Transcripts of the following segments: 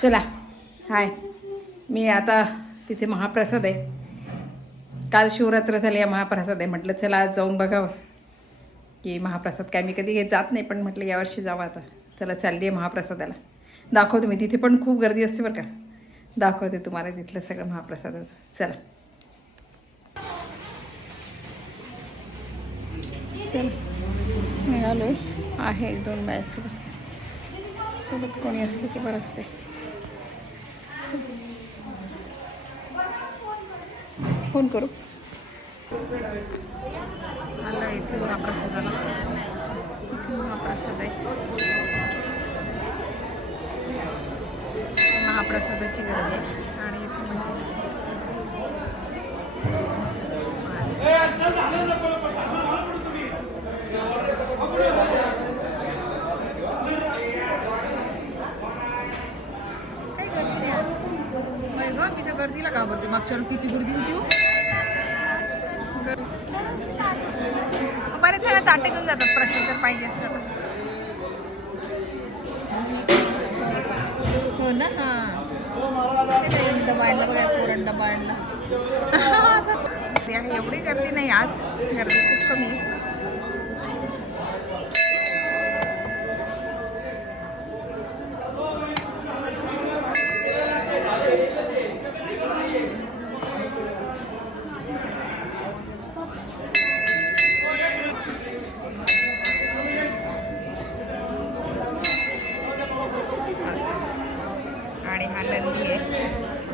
चला हाय, मी आता तिथे महाप्रसाद आहे. काल शिवरात्र झाली आहे, महाप्रसाद आहे. म्हटलं चला आज जाऊन बघावं की महाप्रसाद काय मी कधी हे जात नाही, पण म्हटलं यावर्षी जावं आता. चला चालली आहे महाप्रसादाला. दाखवते मी, तिथे पण खूप गर्दी असते बरं का. दाखवते तुम्हाला तिथलं सगळं महाप्रसादाचं. चला चल निघालो आहे. 1-2 बाया सोबत कोणी असले की बरं असते. फोन करू. आलं इथे महाप्रसादाला. इथे महाप्रसाद आहे. महाप्रसादाची गर्दी आहे आणि काय गर्दी आहे ग. मी तर गर्दीला घाबरते. मागच्या वेळी किती गर्दी होती. बरेच जण ताटे घेऊन जातात प्रश्न जर पाहिजे असतात. हो ना. हां दबायला बघा, पुरण दबायला एवढी गर्दी नाही आज. गर्दी खूप कमी आहे. आणि हा नंदी आहे.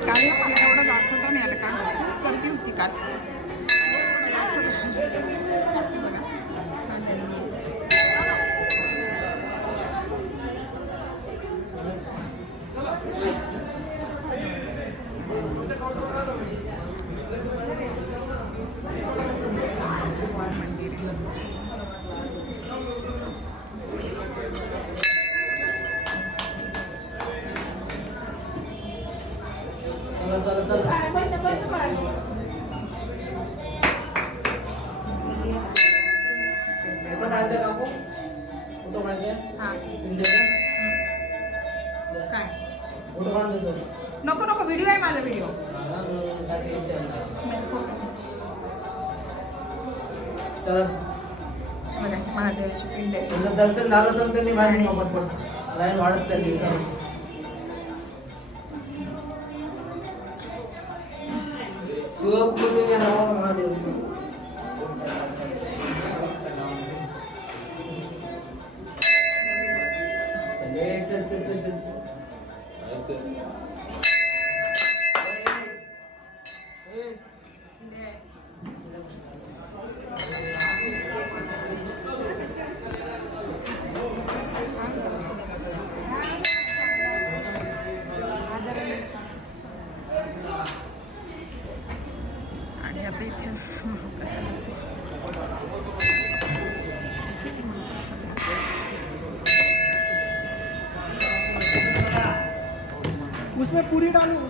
काल मला एवढं दाखवता नाही आलं कारण खूप गर्दी होती काल. बघा हा नंदी नको नको. व्हिडिओ आहे माझा. व्हिडिओ महादेवाची पिंड आहे. दर्शन झालं संत लाईन वाढत चालली. महादेव आणि आता इथे महाप्रसादाचे उसमें पूरी डालो.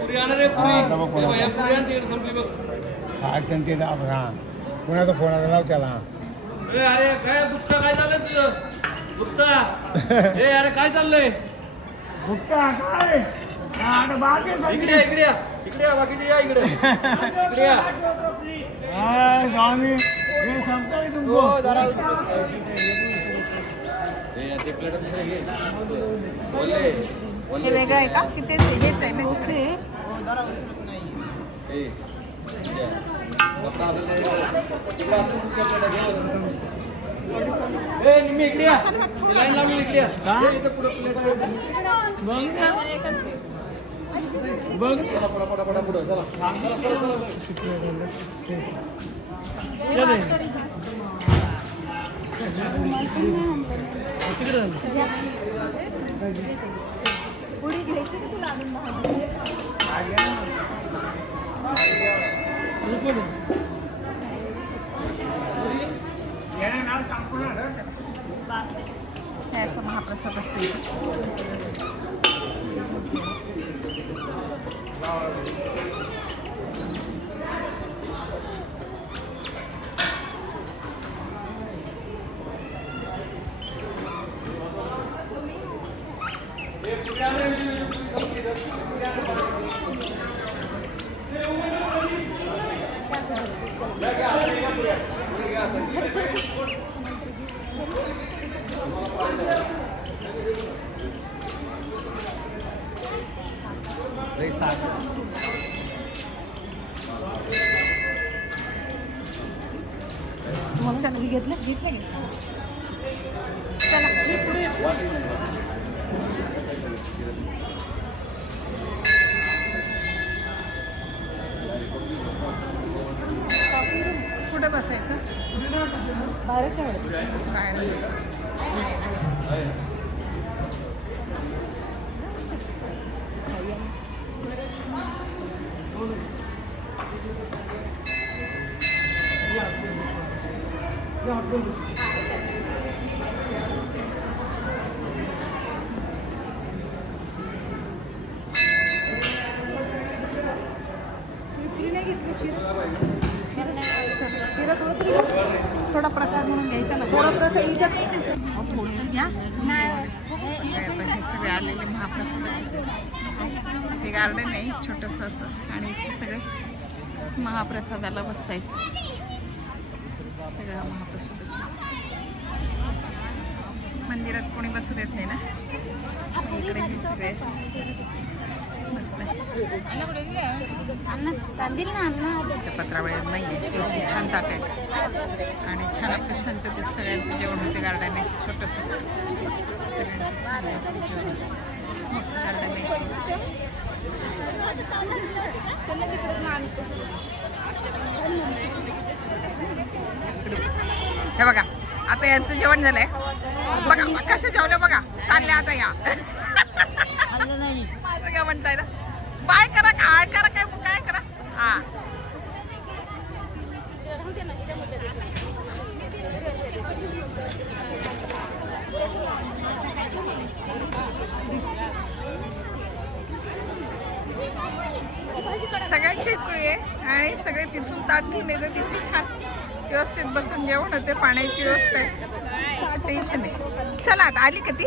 पुरी आणा रे. कोणाचा फोन आला लाव त्याला. अरे काय गुप्ता, काय चाललंय तुझं गुप्ता? ए अरे काय चाललंय गुप्ता काय? इकडे इकडे या. इकडे या. बाकीचे या इकडे. इकडे या. स्वामी हे संपतोय तुमको. ते प्लेट घे. बोले हे वेगळं आहे का की तेच हेच आहे ना? निम्मी इकडे या. लाईन लावली इकडे या. बघ पडा पुढं. चला महाप्रसाद असतो. घेतलं चला. कुठे बसायचं? बाहेरच बाहेर. थोडा प्रसाद म्हणून घ्यायचा ना. थोडं कसं थोडं घ्या. सगळे आलेले महाप्रसादाचे ते गार्डन आहे छोटंसं असं आणि इथे सगळे महाप्रसादाला बसतायत. सगळ्या महाप्रसादाचे मंदिरात कोणी बसू देत नाही ना. इकडे हे सगळे मस्त पत्रावळ्या नाही आहे. छान ताट आहे आणि छान आपलं शांततेत सगळ्यांचं जेवण होते. गार्डन आहे छोटंसं. सगळ्यांचं छान मोठं गार्डन आहे. हे बघा आता यांचं जेवण झालंय. बघा कसं जेवलं बघा. चालले आता या माझं काय म्हणताय ना. बाय करा काय करा काय करा. हा सगळ्यांचीच कुळी आहे आणि सगळे तिथून ताट घेऊन येतं. तिथून छान व्यवस्थित बसून जेवण होते. पाण्याची व्यवस्था आहे. टेन्शन आहे. चला आता आली का ती.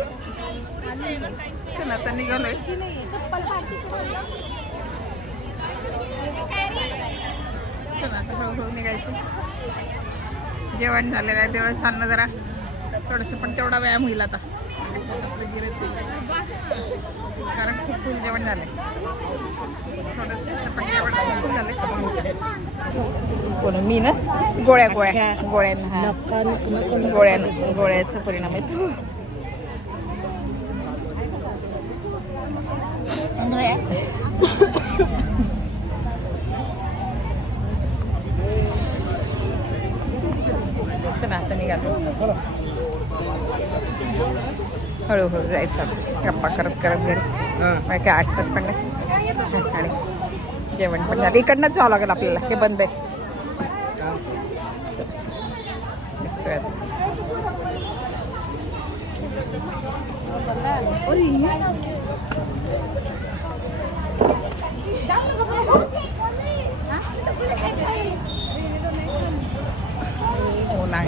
चला आता निघालोय. चला आता हळूहळू निघायचं. जेवण झालेलं आहे तेवढं चालणं जरा थोडंसं पण तेवढा व्यायाम होईल आता. कारण खूप फुल जेवण झालंय. थोडंसं पण जेवण फुल झालंय. मी ना गोळ्याचा परिणाम आहे. चला आता निघालो. हळूहळू जायचं गप्पा करत करत घरी. काय आठवत पण नाही आणि जेवण पण झालं. इकडनंच जावं लागेल आपल्याला. हे बंद आहे.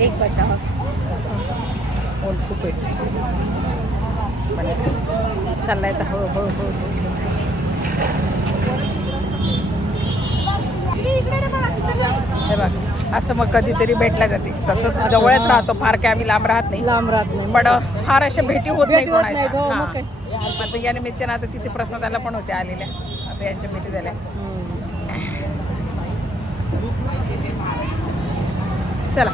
एक बटा ऊन खूप आहे. चाललाय तर हळूहळू हे बघ असं मग कधीतरी भेटल्या जाते. तसं जवळच राहतो. फार काय आम्ही लांब राहत नाही. पण फार अशा भेटी होत नाही. आता या निमित्तानं आता तिथे प्रसादाला पण होत्या आलेल्या. आता यांच्या भेटी झाल्या. चला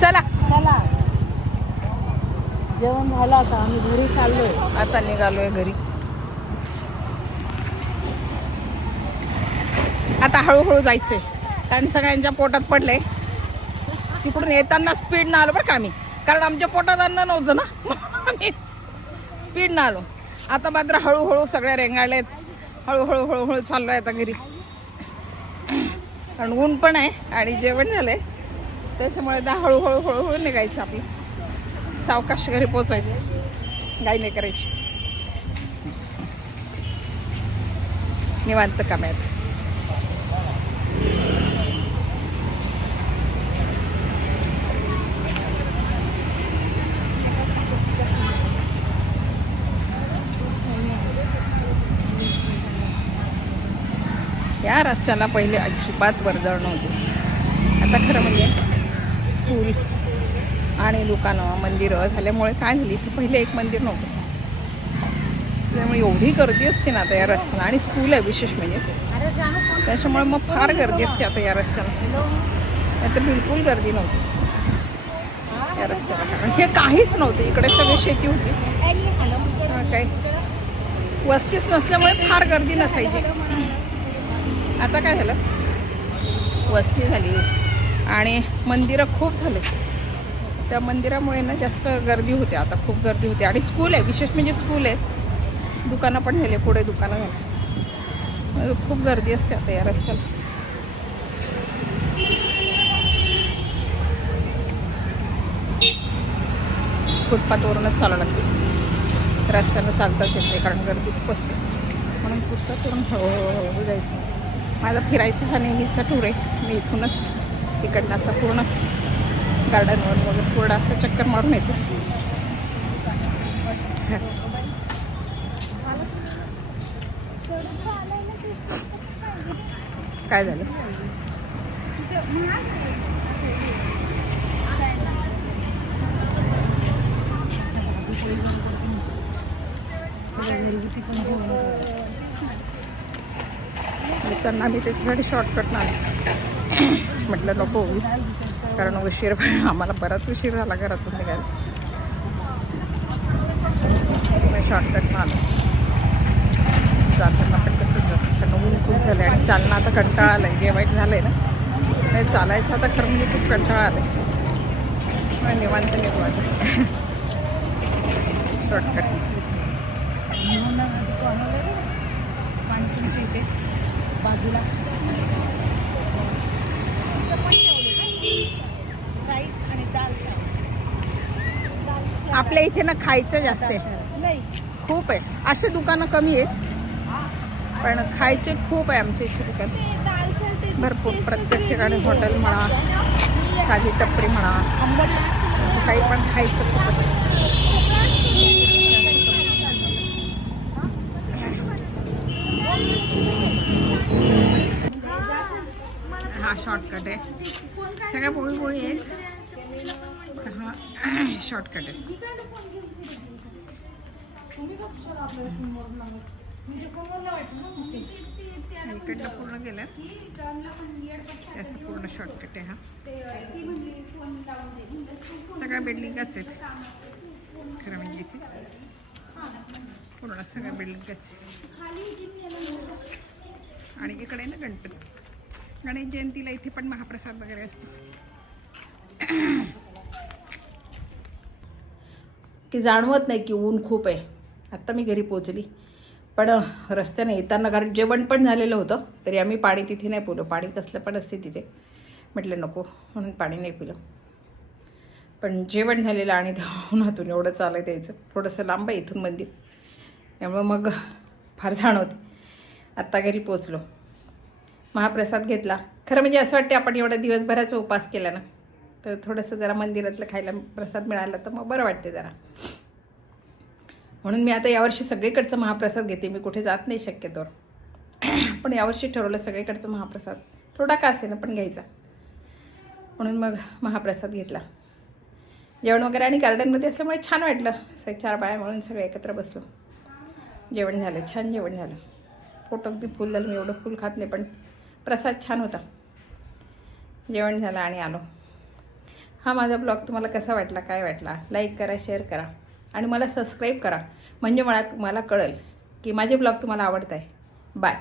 चला चला जेवण झालं. आता आम्ही घरी चाललोय. आता निघालोय घरी. आता हळूहळू जायचंय कारण सगळ्यांच्या पोटात पडलंय. तिकडून येताना स्पीडनं आलो बरं का आम्ही. कारण आमच्या पोटात अन्न नव्हतं ना. आम्ही स्पीडनं आलो. आता मात्र हळूहळू सगळ्या रेंगाळलेत. हळूहळू चाललोय आता घरी. कारण ऊन पण आहे आणि जेवण झालंय त्याच्यामुळे आता हळूहळू निघायचं. आपलं सावकाश घरी पोचायचं. गाई नाही करायची. निवांत काम आहे. या रस्त्याला पहिले अजिबात वर्दळ नव्हती. आता खरं म्हणजे स्कूल आणि दुकानं मंदिरं झाल्यामुळे काय झाली, इथे पहिले एक मंदिर नव्हतं. त्यामुळे एवढी गर्दी असते ना आता या रस्त्याला, आणि स्कूल आहे विशेष म्हणजे, त्याच्यामुळे मग फार गर्दी असते आता या रस्त्याला. आता बिलकुल गर्दी नव्हती या रस्त्याला, कारण हे काहीच नव्हतं. इकडे सगळी शेती होती, काही वस्तीच नसल्यामुळे फार गर्दी नसायची. आता काय झालं, वस्ती झाली आणि मंदिरं खूप झाले. त्या मंदिरामुळे ना जास्त गर्दी होते, आता खूप गर्दी होते. आणि स्कूल आहे विशेष म्हणजे, स्कूल आहे, दुकानं पण झाले, पुढे दुकानं झाले, खूप गर्दी असते आता या रस्त्याला. फुटपाथवरूनच चालावं लागते, रस्त्याला चालताच येते कारण गर्दी खूप असते. म्हणून फुटपाथवरून हळूहळू जायचं. माझा फिरायचा हा नेहमीचा टूर आहे. मी इथूनच तिकडनं असं पूर्ण गार्डनवर वगैरे पूर्ण असं चक्कर मारून येते. काय झालं, त्यांना मी त्याच्यासाठी शॉर्टकट नाही म्हटलं, नको उगीच, कारण उशीर आम्हाला बराच उशीर झाला घरातून निघायला. शॉर्टकट आलो, जाताना पण कसं जातं, कारण ऊन खूप झालं आणि चालणं आता कंटाळा आलं आहे. जेवायचं झालं आहे ना, नाही चालायचं आता खरं म्हणजे खूप कंटाळा आलं आहे. निवांत निघू आता शॉर्टकट. बाजूला आपल्या इथे ना खायचं जास्त आहे, खूप आहे. असे दुकानं कमी आहेत पण खायचे खूप आहे आमच्या इथे दुकान भरपूर. प्रत्येक ठिकाणी हॉटेल म्हणा, खाली टपरी म्हणा, असं काही पण खायचं खूप आहे. हा शॉर्टकट आहे, सगळ्या पोळी पोळी आहे. हा शॉर्टकट आहे. इकडनं पूर्ण गेलं असं पूर्ण शॉर्टकट आहे. हा सगळ्या बिल्डिंगच आहेत खरं म्हणजे, इथे पूर्ण सगळ्या बिल्डिंगच आहेत. आणि इकडे ना गणेश जयंतीला इथे पण महाप्रसाद वगैरे असतो. की जाणवत नाही की ऊन खूप आहे. आत्ता मी घरी पोचली, पण रस्त्याने येताना कारण जेवण पण झालेलं होतं तरी आम्ही पाणी तिथे नाही पिलं. पाणी कसलं पण असते तिथे, म्हटलं नको म्हणून पाणी नाही पिलं. पण जेवण झालेलं आणि उन्हातून एवढं चालत यायचं, थोडंसं लांब आहे इथून मंदिर, त्यामुळं मग फार जाणवते. आत्ता घरी पोचलो, महाप्रसाद घेतला. खरं म्हणजे असं वाटते आपण एवढा दिवसभराचा उपास केला ना, तर थोडंसं जरा मंदिरातलं खायला प्रसाद मिळाला तर मग बरं वाटते जरा. म्हणून मी आता यावर्षी सगळीकडचं महाप्रसाद घेते. मी कुठे जात नाही शक्यतोवर, पण यावर्षी ठरवलं सगळीकडचं महाप्रसाद थोडा का असेना पण घ्यायचा. म्हणून मग महाप्रसाद घेतला. जेवण वगैरे आणि गार्डनमध्ये असल्यामुळे छान वाटलं. 4 बाया म्हणून सगळे एकत्र बसलो, जेवण झालं, छान जेवण झालं. पोट अगदी फुल झालं. मी एवढं फुल खात नाही पण प्रसाद छान होता. जेवण झालं आणि आलो. हा माझा ब्लॉग तुम्हाला कसा वाटला, काय वाटला, लाईक करा, शेअर करा आणि मला सबस्क्राईब करा, म्हणजे मला कळेल की माझे ब्लॉग तुम्हाला आवडत आहे. बाय.